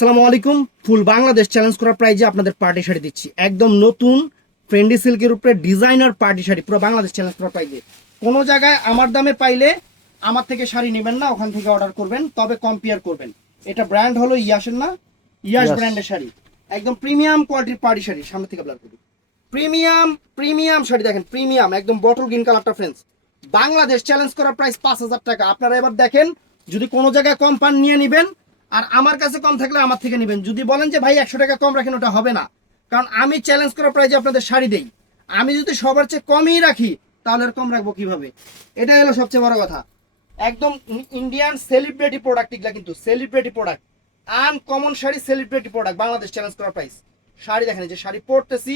আসসালামু আলাইকুম। ফুল বাংলাদেশ চ্যালেঞ্জ করা প্রাইজে আপনাদের পার্টি শাড়ি দিচ্ছি, একদম নতুন ট্রেন্ডি সিল্কের উপরে ডিজাইনার পার্টি শাড়ি, পুরো বাংলাদেশ চ্যালেঞ্জ করা প্রাইজে। কোনো জায়গায় আমার দামে পাইলে আমার থেকে শাড়ি নেবেন না, ওখান থেকে অর্ডার করবেন, তবে কম্পেয়ার করবেন। এটা ব্র্যান্ড হলো ইয়াসের, না ইয়াস ব্র্যান্ডের শাড়ি, একদম প্রিমিয়াম কোয়ালিটির পার্টি শাড়ি। সামনে থেকে ব্লার করুন, প্রিমিয়াম প্রিমিয়াম শাড়ি দেখেন, প্রিমিয়াম একদম বটল গ্রিন কালারটা ফ্রেন্ডস। বাংলাদেশ চ্যালেঞ্জ করা প্রাইস 5,000 টাকা। আপনারা এবার দেখেন, যদি কোনো জায়গায় কম পান নিয়ে নেবেন, আর আমার কাছে কম থাকলে আমার থেকে নেবেন। যদি বলেন যে ভাই 100 টাকা কম রাখেন, ওটা হবে না, কারণ আমি চ্যালেঞ্জ করা প্রাইজে আপনাদের শাড়ি দেই। আমি যদি সবার চেয়ে কমই রাখি তাহলে আর কম রাখবো কিভাবে? এটাই হলো সবচেয়ে বড় কথা। একদম ইন্ডিয়ান সেলিব্রিটি প্রোডাক্ট, এগুলা কিন্তু celebrity product, uncommon sari, celebrity product, Bangladesh challenge করা প্রাইস। শাড়ি দেখেন, যে শাড়ি পরতেছি,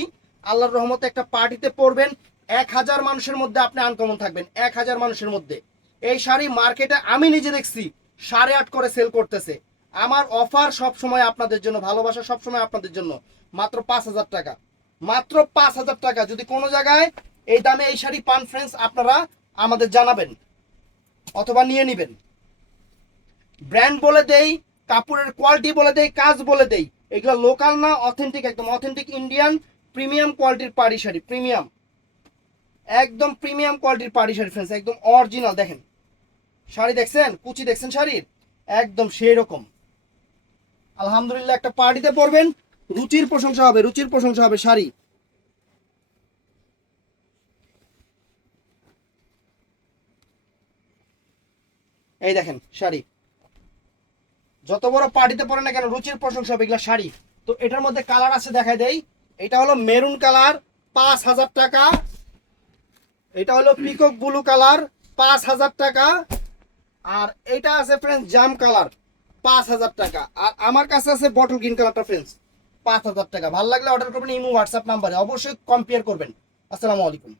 আল্লাহর রহমতে একটা পার্টিতে পরবেন, 1000 মানুষের মধ্যে আপনি আনকমন থাকবেন। 1000 মানুষের মধ্যে এই শাড়ি মার্কেটে আমি নিজে দেখছি 8.5 করে সেল করতেছে। আমার অফার সব সময় আপনাদের জন্য, ভালোবাসা সব সময় আপনাদের জন্য, মাত্র 5,000 টাকা, মাত্র 5,000 টাকা। যদি কোনো জায়গায় এই দামে এই শাড়ি পান ফ্রেন্ডস, আপনারা আমাদের জানাবেন অথবা নিয়ে নেবেন। ব্র্যান্ড বলে দেই, কাপড়ের কোয়ালিটি বলে দেই, কাজ বলে দেই, এগুলো লোকাল না, অথেন্টিক, একদম অথেন্টিক ইন্ডিয়ান প্রিমিয়াম কোয়ালিটির পাড়ি শাড়ি, প্রিমিয়াম, একদম প্রিমিয়াম কোয়ালিটির পাড়ি শাড়ি ফ্রেন্ডস, একদম অরিজিনাল। দেখেন শাড়ি দেখছেন, কুচি দেখছেন শাড়ির, একদম সেই রকম। আলহামদুলিল্লাহ, একটা পার্টিতে পরবেন, রুচির প্রশংসা হবে, রুচির প্রশংসা হবে শাড়ি। এই দেখেন শাড়ি, যত বড় পার্টিতে পরে না কেন রুচির প্রশংসা হবে এগুলা শাড়ি। তো এটার মধ্যে কালার আছে, দেখাই দেই। এটা হলো মেরুন কালার, 5,000 টাকা। এটা হলো পিকক ব্লু কালার, 5,000 টাকা। আর এটা আছে ফ্রেন্ডস জাম কালার, 5,000 টাকা। আর আমার কাছে আছে বটল গ্রিন কালারটা ফ্রেন্ডস, 5,000 টাকা। ভালো লাগলে অর্ডার করবেন ইমো হোয়াটসঅ্যাপ নাম্বারে, অবশ্যই কম্পেয়ার করবেন। আসসালামু আলাইকুম।